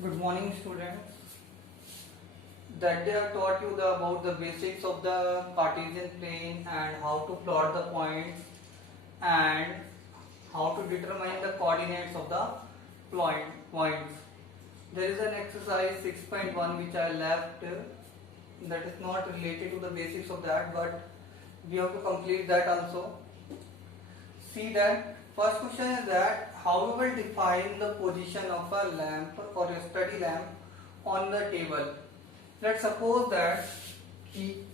Good morning, students. That day I taught you about the basics of the Cartesian plane and how to plot the points and how to determine the coordinates of the points. There is an exercise 6.1 which I left that is not related to the basics of that, but we have to complete that also. See that first question is that how we will define the position of a lamp or a study lamp on the table. Let's suppose that कि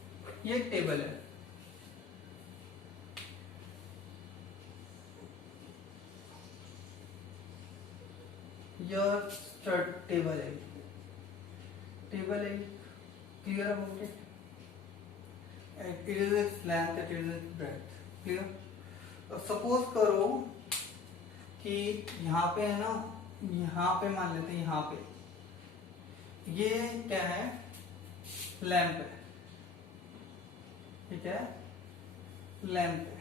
ये एक table है, यह table है, clear about it? It is its length, it is its breadth, clear? Suppose करो कि यहाँ पे है ना, यहाँ पे मान लेते हैं, यहाँ पे ये क्या है, लैंप है, ठीक है, लैंप है।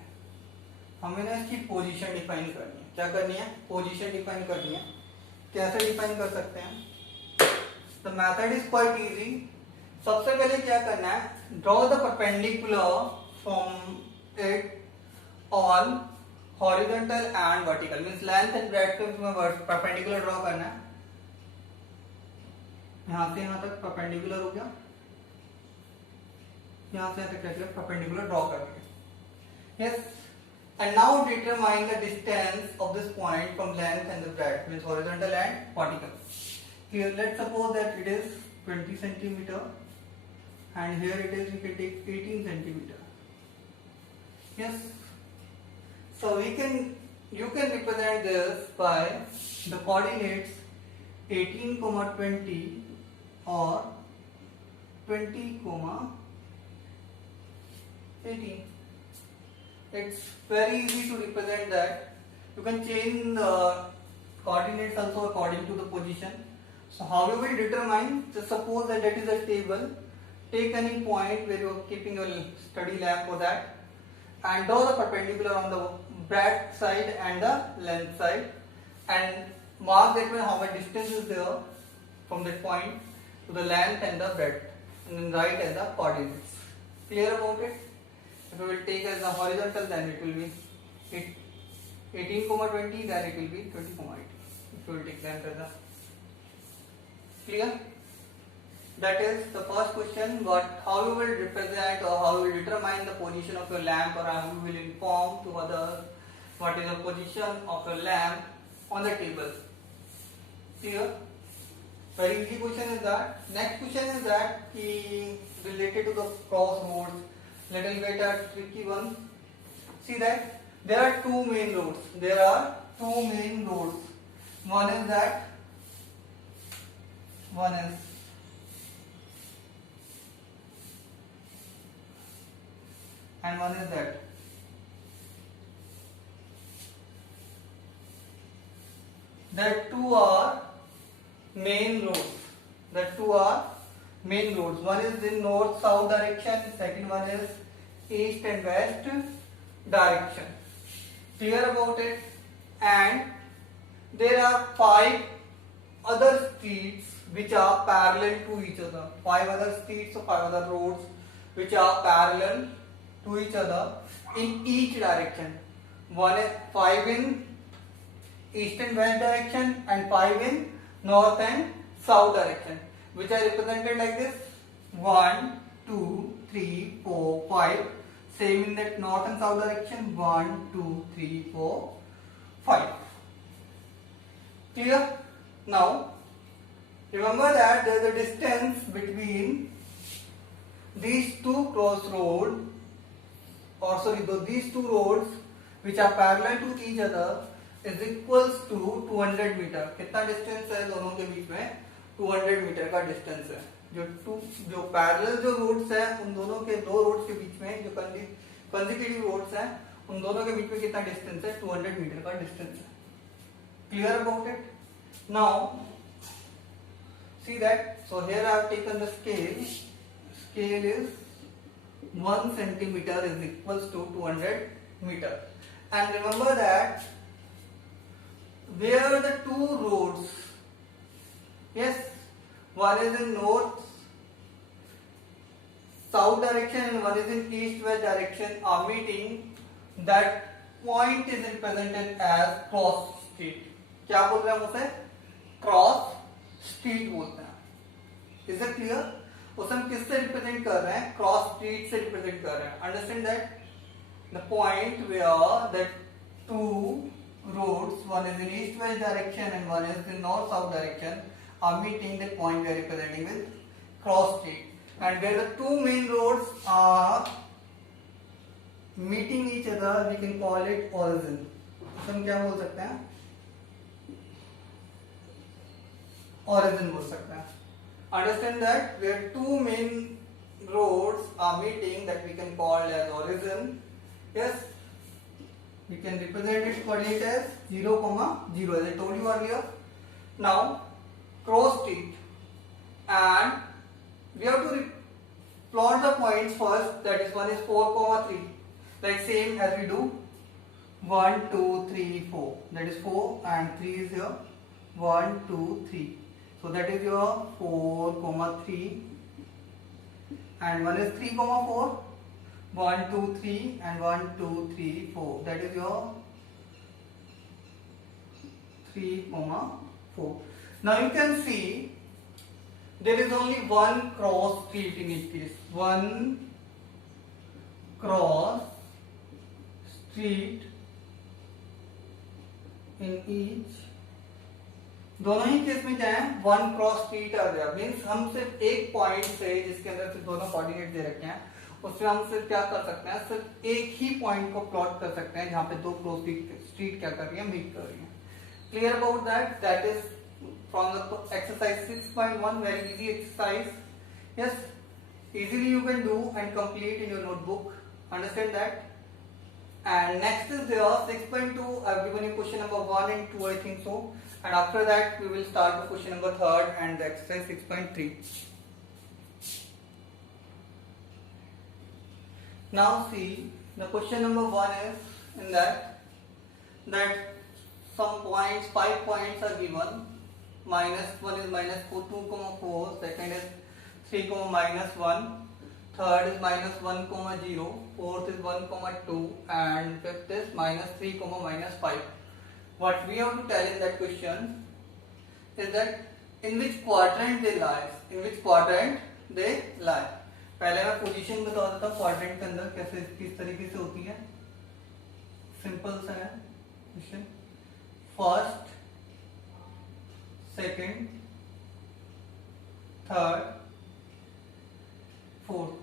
हमें ना इसकी पोजीशन डिफाइन करनी है। क्या करनी है? पोजीशन डिफाइन करनी है। कैसे डिफाइन कर सकते हैं? The method is quite easy. सबसे पहले क्या करना है, draw the perpendicular from it on horizontal and vertical, means length and breadth पे तुम्हें परपेंडिकुलर ड्रॉ करना है। यहां से यहां तक परपेंडिकुलर हो गया, यहां से यहां तक क्या परपेंडिकुलर ड्रॉ कर दिया। Yes, and now determine the distance of this point from length and the breadth, means horizontal and vertical. Here let's suppose that it is 20 centimeter and here it is, we can take 18 centimeter. Yes, so you can represent this by the coordinates 18, 20 or 20, 18. It's very easy to represent that. You can change the coordinates also according to the position. So how you will determine? Just suppose that is a table. Take any point where you are keeping your study lamp for that, and draw the perpendicular on the breadth side and the length side, and mark that how much distance is there from that point to the length and the breadth, and then write as the coordinates. Clear about it? If we will take as the horizontal, then it will be 18, 20, then it will be 20, 18. If we will take length as the clear. That is the first question. How you will represent or how you will determine the position of your lamp, or how you will inform to others what is the position of your lamp on the table. Clear? Very easy question is that. Next question is that related to the crossroads, little bit a tricky one. See that there are two main roads. One is that. One is and one is that. That two are main roads. One is in north-south direction. Second one is east and west direction. Clear about it? And there are 5 other streets which are parallel to each other. 5 other streets or 5 other roads which are parallel to each other in each direction. 5 in east and west direction and 5 in north and south direction, which are represented like this: 1, 2, 3, 4, 5. Same in that north and south direction: 1, 2, 3, 4, 5. Clear? Now remember that there is a distance between these two crossroads, these two roads which are parallel to each other is equals to 200 meter. कितना distance है दोनों के बीच में? 200 metre का distance है। जो parallel जो roads है, उन दोनों के दो रोड्स के बीच में जो कंसेक्यूटिव रोड्स हैं, उन दोनों के बीच में कितना डिस्टेंस है? 200 मीटर का डिस्टेंस है। Clear about it? Now see that. So here I have taken the scale. Scale is 1 centimeter is equals to 200 meter. And remember that where the two roads Yes, one is in north south direction and one is in east west direction are meeting. That point is represented as cross street. क्या बोल रहे हैं हम उसे? Cross street बोलते हैं. Is it clear? उसे हम किससे रिप्रेजेंट कर रहे हैं? क्रॉस स्ट्रीट से रिप्रेजेंट कर रहे हैं. Understand that the point where that two roads, one is in east west direction and one is in north south direction, are meeting. The point we are representing with cross street, and where the two main roads are meeting each other, we can call it origin. हम क्या बोल सकते हैं? Origin बोल सकते हैं. Understand that where two main roads are meeting, that we can call as origin. Yes, we can represent its coordinate as 0, 0 as I told you earlier. Now cross street, and we have to plot the points first. That is, one is 4, 3, like same as we do 1, 2, 3, 4. That is 4 and 3 is here 1, 2, 3. So that is your 4, 3, and one is 3, 4. 1, 2, 3 and 1, 2, 3, 4. That is your 3, 4. Now you can see there is only one cross street in each case. One cross street in each. दोनों ही case में क्या है? One cross street आ गया. Means हम सिर्फ एक point से, जिसके अंदर सिर्फ दोनों कोऑर्डिनेट दे रखे हैं, उसमें हम सिर्फ क्या कर सकते हैं? सिर्फ एक ही पॉइंट को प्लॉट कर सकते हैं जहां पे दो क्रॉस स्ट्रीट क्या कर रही है? मीट कर रही है. Clear about that? That is from the exercise 6.1. Very easy exercise. Yes, easily you can do and complete in your notebook. Understand that? And next is there 6.2. I've given you question number 1 and 2, I think so. And after that we will start the question number 3 and the exercise 6.3. Now see, the question number 1 is in that some points, 5 points are given. -1 is -4, 2, 4. Second is 3, -1. Third is -1, 0. Fourth is 1, 2, and fifth is -3, -5. What we have to tell in that question is that in which quadrant they lie. In which quadrant they lie. पहले मैं position बता देता हूँ quadrant के अंदर कैसे किस तरीके से होती है. सिंपल सा है question. First, second, third, fourth.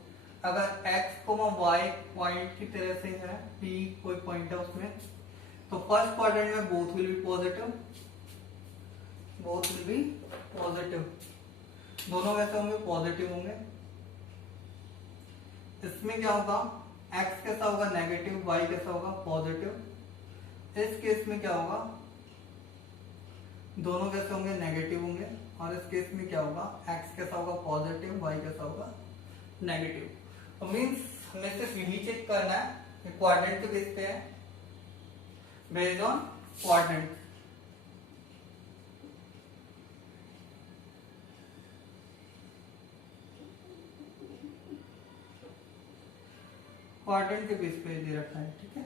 अगर x, y पॉइंट की तरह से है, p कोई पॉइंट है उसमें, तो फर्स्ट क्वाड्रेंट में both will be positive. Both will be positive. दोनों कैसे होंगे? पॉजिटिव होंगे. इसमें क्या होगा? x कैसा होगा? नेगेटिव. y कैसा होगा? पॉजिटिव. इस केस में क्या होगा? दोनों कैसे होंगे? नेगेटिव होंगे. और इस केस में क्या होगा? x कैसा होगा? पॉजिटिव. y कैसा होगा? नेगेटिव. तो मीन्स हमें सिर्फ यही चेक करना है क्वाड्रेंट के बेस पे है, बेस्ड ऑन क्वाड्रेंट. क्वाड्रेंट के बेस पे दे रखा है. ठीक है.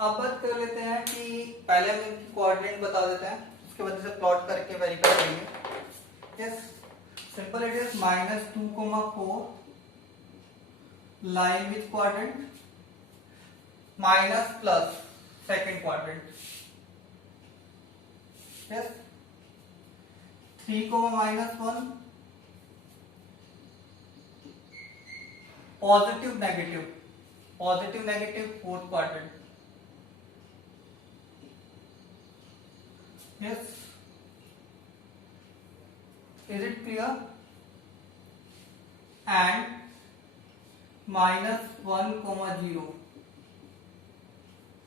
अब बात कर लेते हैं कि पहले हम इनकी क्वाड्रेंट बता देते हैं, उसके बाद से प्लॉट करके वेरीफाई करेंगे. Yes, simple it is. -2, 4 lie in which quadrant? Minus plus second quadrant. Yes. 3, -1 positive negative. Positive negative fourth quadrant. Yes. Is it clear? And -1, 0.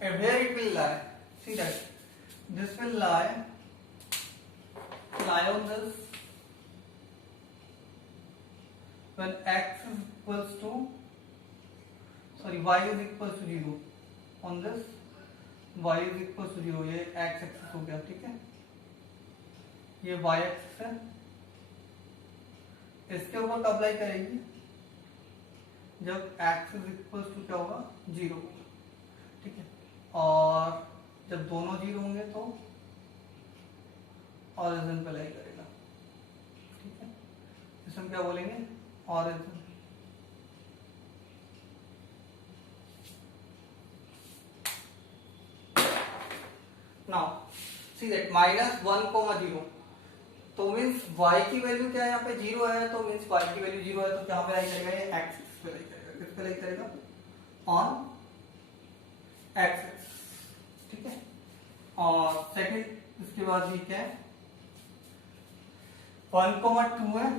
And where it will lie? See that this will lie on this when x is equals to, sorry, y is equals to 0. On this y is equals to 0. ये x axis हो गया. ठीक है. ये y axis है, इसके ऊपर कब अप्लाई करेंगे, जब x इज इक्वल टू क्या होगा, 0 होगा, ठीक है। और जब दोनों 0 होंगे तो ऑरिजिन पे अप्लाई करेगा, ठीक है। इसे हम क्या बोलेंगे, ऑरिजिन। नाउ सी दैट -1,0 तो मीन्स y की वैल्यू क्या है, यहाँ पे 0 है, तो मीन्स y की वैल्यू 0 है, तो क्या पे लाई करेगा, ये x पे लाई करेगा, किस पे लाई करेगा, ऑन x, ठीक है। और सेकंड इसके बाद ये क्या है, 1,2 है,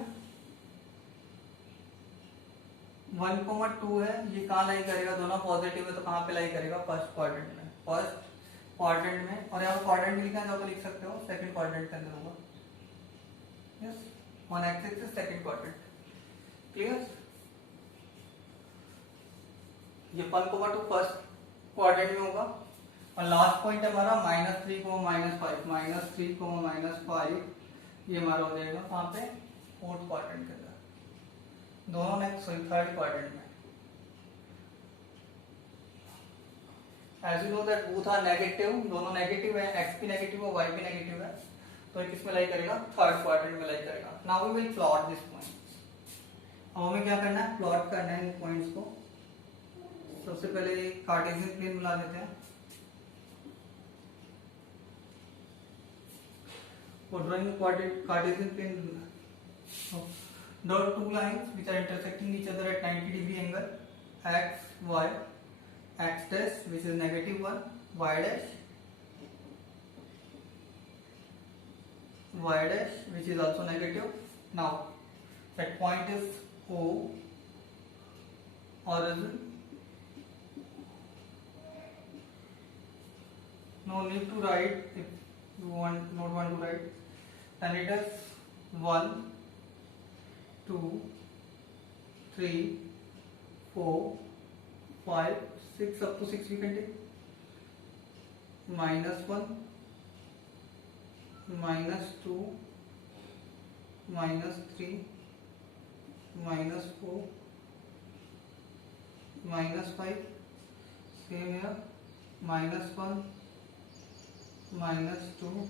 1,2 है, ये कहाँ लाई करेगा, दोनों पॉजिटिव है, तो कहाँ पे लाई करेगा, फर्स्ट क्वाड्रेंट में, फर्स्ट क्वाड्रेंट में। और यहाँ पर क्वाड्रेंट में लिखना है तो लिख सकते हो, सेकंड क्वाड्रेंट के अंदर होगा, yes, on x axis second quadrant, clear. ये 1,2 फर्स्ट क्वाड्रेंट में होगा। और लास्ट पॉइंट हमारा -3, -5, -3, -5, ये हमारा हो जाएगा कहाँ पे, फोर्थ क्वाड्रेंट के अंदर, दोनों नेक्स्ट थर्ड क्वाड्रेंट में। As you know that both are negative, दोनों नेगेटिव है, x भी नेगेटिव है, y भी नेगेटिव है, तो ये किसमें लाई करेगा, थर्ड क्वाड्रेंट में लाई करेगा। Now we will plot this point. अब हमें क्या करना है, प्लॉट करना है इन पॉइंट्स को। सबसे पहले कार्टेशियन प्लेन बना लेते हैं। For drawing Cartesian plane, draw two lines which are intersecting each other at 90° angle, x, y, x dash which is -1, y dash which is also negative. Now that point is O, origin. No need to write if you don't want to write. And it is 1, 2, 3, 4, 5, 6, up to 6 we can take. -1, -2, -3, -4, -5, same here, -1, -2,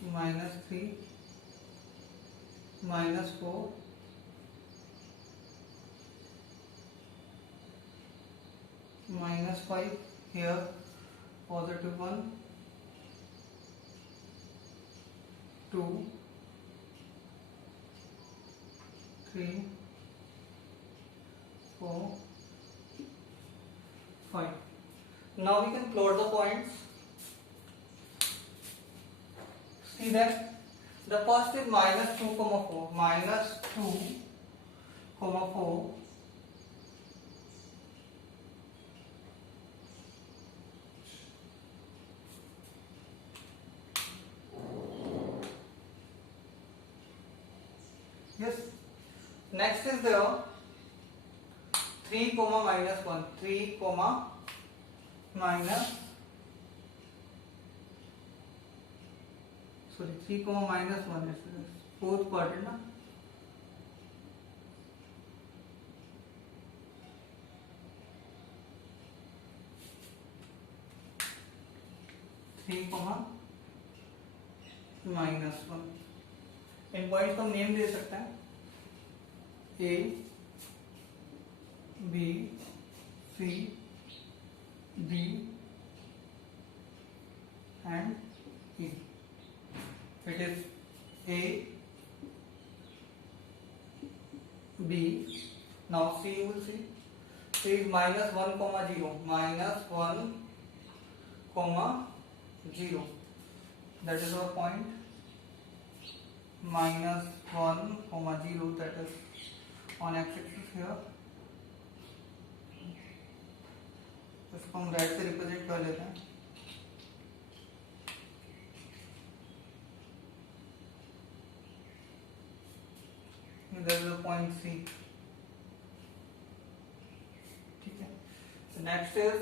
-3, -4, -5, here +1, 2, 3, 4, 5. Now we can plot the points. See that the first is -2, 4, -2, 4, yes. Next is the 3, -1, 3, -1 is fourth quadrant ना, 3, -1। इन point को name दे सकते हैं, A, B, C, D and E. It is A, B. Now C, you will see C is -1, 0, -1, 0. That is our point. -1, 0, that is on x-axis here. इसको हम right से represent कर लेते हैं। There is a point C. ठीक है। Next is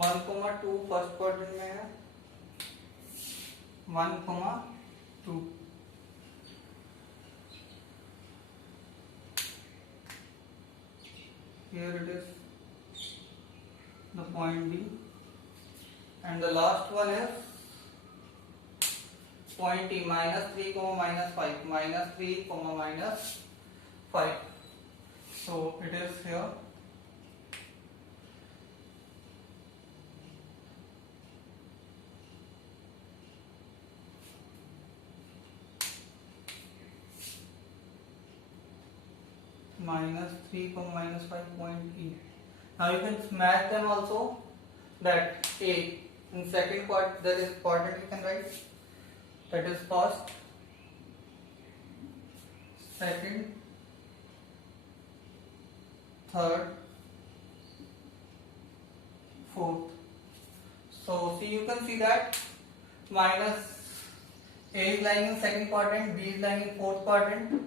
1, 2 first quadrant में है, 1,2. Here it is the point B, and the last one is point E, -3, -5, -3, -5. So it is here. -3, -5 point E. Now you can match them also. That A in second part, that is quadrant you can write. That is first, second, third, fourth. So see, you can see that minus A is lying in second quadrant, B is lying in fourth quadrant,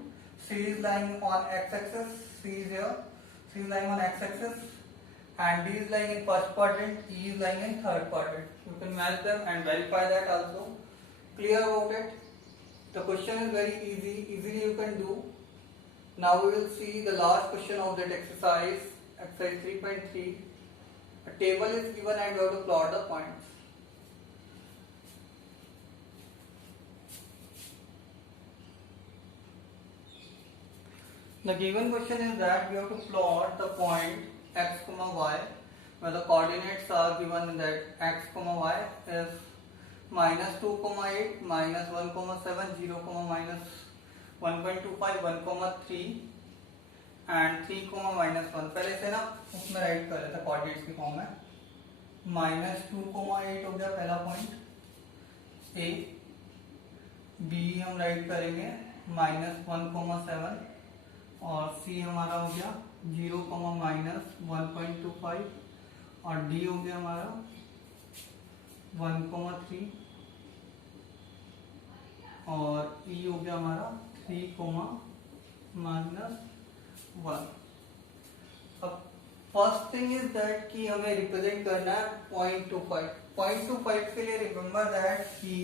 C is lying on x-axis, C is here, C is lying on x-axis, and D is lying in first quadrant, E is lying in third quadrant. You can match them and verify that also. Clear about it? The question is very easily you can do. Now we will see the last question of that exercise 3.3. A table is given and we have to plot the points. The given question is that we have to plot the point x, y, where the coordinates are given that x, y is -2,8, -1,7, 0, -1.25, 1,3 and 3, -1. पहले से ना उसमें right कर लेते coordinates की form में. -2,8 हो गया पहला पॉइंट ए. बी हम राइट करेंगे -1,7 और सी हमारा हो गया 0, -1.25 और डी हो गया हमारा 1,3 और ई हो गया हमारा 3, -1. अब फर्स्ट थिंग इज दैट कि हमें रिप्रेजेंट करना है 0.25. 0.25 के लिए रिमेम्बर दैट कि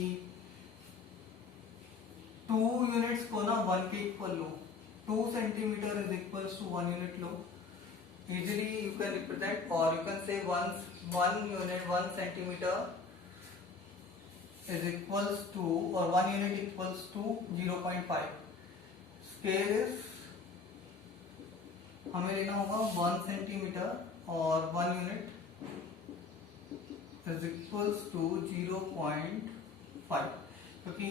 2 यूनिट्स को ना 1 के equal low. 2 centimeter is equals to 1 unit low. Easily you can represent, or you can say 1 unit 1 centimeter is equals to, or 1 unit equals to 0.5. Scale is हमें लेना होगा 1 centimeter और 1 unit is equals to 0.5. क्योंकि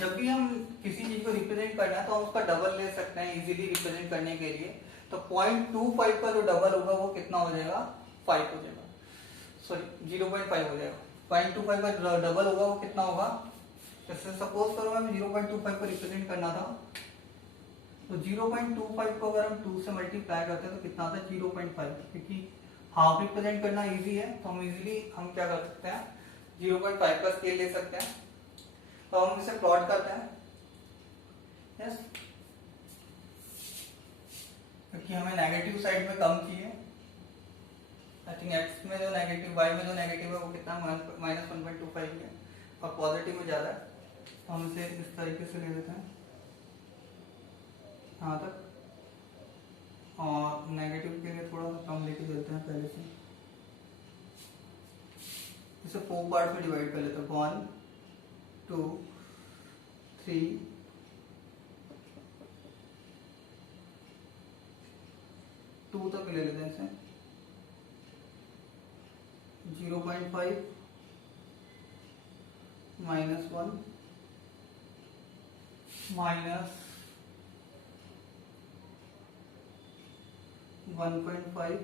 जब भी हम किसी चीज को रिप्रेजेंट करना है तो हम उसका डबल ले सकते हैं इजीली रिप्रेजेंट करने के लिए. तो 0.25 का जो डबल होगा वो कितना हो जाएगा? 5 हो जाएगा. सॉरी 0.5 हो जाएगा. 0.25 का डबल होगा वो कितना होगा? जैसे सपोज करो हमें 0.25 को रिप्रेजेंट करना था तो 0.25 को अगर हम 2 से मल्टीप्लाई करते हैं तो कितना आता है? 0.5. क्योंकि हाफ रिप्रेजेंट करना इजी है तो हम इजीली हम क्या कर सकते हैं 0.5 का स्केल ले सकते हैं. तो हम इसे प्लॉट करते हैं. यस, क्योंकि हमें नेगेटिव साइड में कम चाहिए. आई थिंक एक्स में जो नेगेटिव, वाई में जो नेगेटिव है वो कितना -1.25 है और पॉजिटिव में ज्यादा है. तो हम इसे इस तरीके से ले लेते हैं यहाँ तक, और नेगेटिव के लिए थोड़ा कम लेके चलते हैं पहले से. इसे 4 पार्ट में डिवाइड कर लेते हैं. 1, 2, 3, 2 तक ले लेते हैं इसे. 0.5 -1 -1.5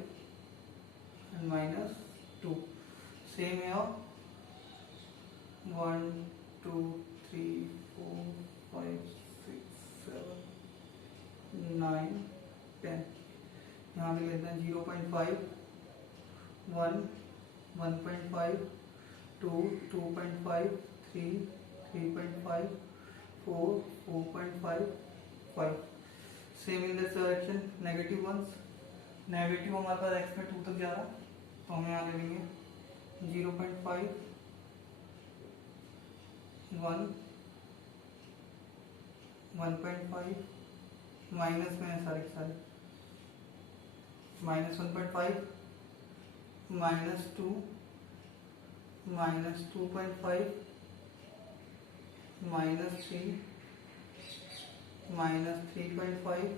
and -2. Same here. 1, 2, 3, 4, 5, 6, 7, 9, 10. यहाँ पे लेते हैं 0.5, 1, 1.5, 2, 2.5, 3, 3.5, 4, 4.5, 5. Same in this direction negative ones. Negative हमारे पास x में 2 तक जा रहा है तो हम यहाँ ले लेंगे 0.5, 1, 1.5 माइनस में सारे minus 1.5 minus 2 minus 2.5 minus 3 minus 3.5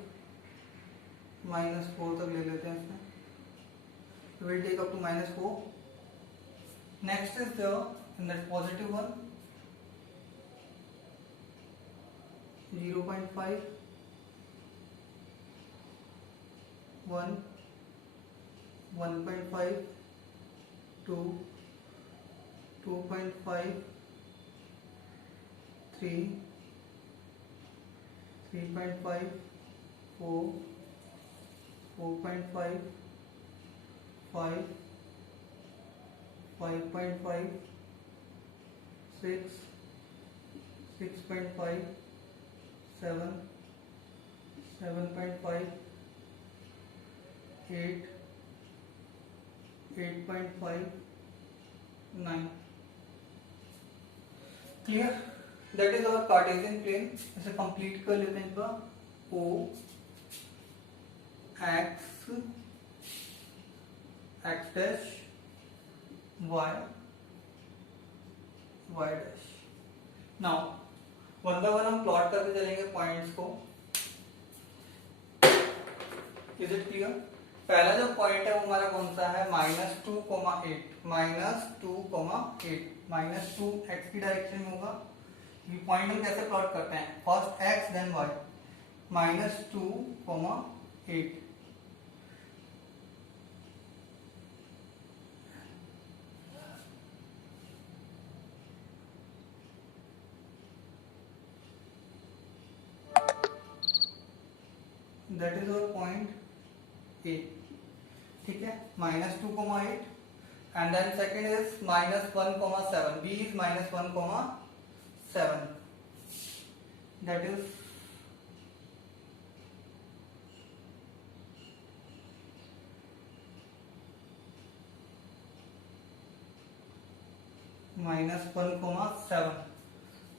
minus 4 तक ले लेते हैं इसमें. We'll take up to minus 4. Next is the in that positive one 0.5 1 1.5 2 2.5 3 3.5 4 4.5 5 5.5 6 6.5 7 7.5 8 8.5 9. Clear? That is our Cartesian plane. इसे complete कर लेते हैं. इनका O X X dash Y Y dash. Now one by one हम प्लॉट करते चलेंगे points को. Is it clear? पहला जो पॉइंट है वो हमारा कौन सा है? -2,8 -2,8 -2 x की डायरेक्शन में होगा. ये पॉइंट हम कैसे प्लॉट करते हैं? First x then y. -2,8 that is our point A. ठीक है, -2,8 and then second is -1,7. B is -1,7. That is -1,7.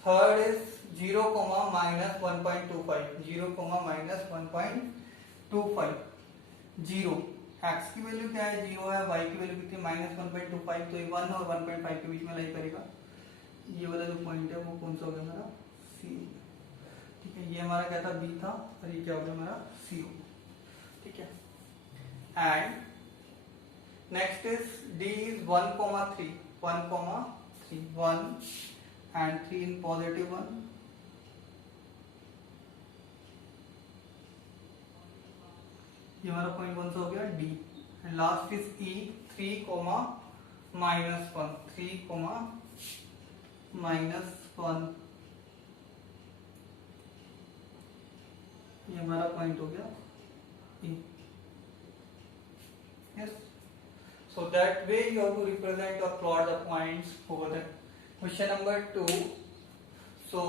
Third is 0, -1.25. 0, -1.25. 0 x की वैल्यू क्या है? 0 है. y की वैल्यू कितनी? -1.25. तो ये 1 और 1.5 के बीच में लाई करेगा. ये वाला जो पॉइंट है वो कौन सा हो गया हमारा? C. ठीक है, ये हमारा क्या था? B था और ये क्या हो गया हमारा? C. ठीक है. And next is D is 1,3. 1,3. 1 and 3 in positive 1. ये हमारा पॉइंट कौन सा हो गया? D. And last is E 3, -1. 3, -1. ये हमारा पॉइंट हो गया E. Yes. So that way you have to represent or plot the points over there. Question number 2. So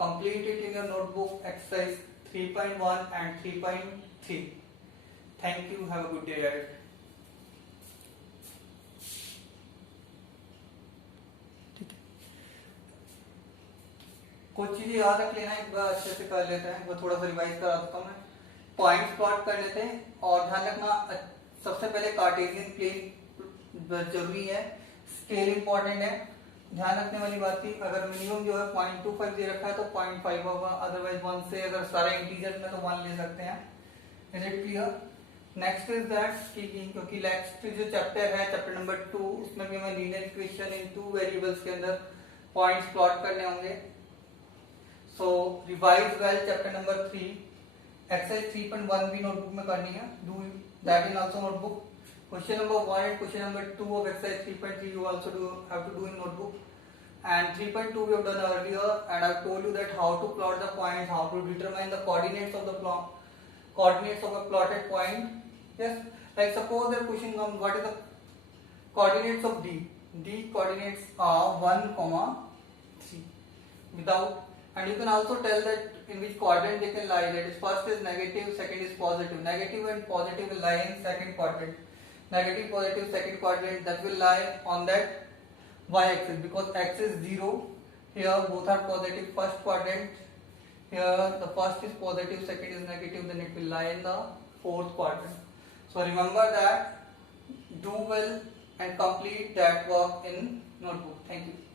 complete it in your notebook, exercise 3.1 and 3.3. Thank you. Have a good day ahead. ठीक है, कुछ चीजें याद रख लेना, एक बार अच्छे से कर लेते हैं. वो थोड़ा सा रिवाइज करा देता हूँ मैं. पॉइंट्स प्लॉट कर लेते हैं और ध्यान रखना सबसे पहले कार्टेशियन प्लेन जरूरी है. स्केल इंपॉर्टेंट है. ध्यान रखने वाली बात थी, अगर मिनिमम जो है 0.25 दे रखा है तो 0.5 होगा. अदरवाइज 1 से अगर सारे इंटीजर में तो 1 ले सकते हैं. Is it clear? Next is that क्योंकि नेक्स्ट जो चैप्टर है चैप्टर नंबर 2, उसमें भी हमें लीनियर इक्वेशन इन 2 वेरिएबल्स के अंदर पॉइंट्स प्लॉट करने होंगे. So revise well chapter number 3. Exercise 3.1 भी नोटबुक में करनी है. Do that in also notebook. Question number 1 and question number 2 of exercise 3.3 you also have to do in notebook. And 3.2 we have done earlier, and I have told you that how to plot the points, how to determine the coordinates of the coordinates of a plotted point. Yes, like suppose the question comes, what is the coordinates of D? D coordinates are 1,3 without, and you can also tell that in which quadrant they can lie. That is, first is negative, second is positive. Negative and positive will lie in second quadrant. Negative, positive, second quadrant, that will lie on that y axis because x is 0. Here both are positive. First quadrant, here the first is positive, second is negative, then it will lie in the fourth quadrant. So remember that, do well and complete that work in notebook. Thank you.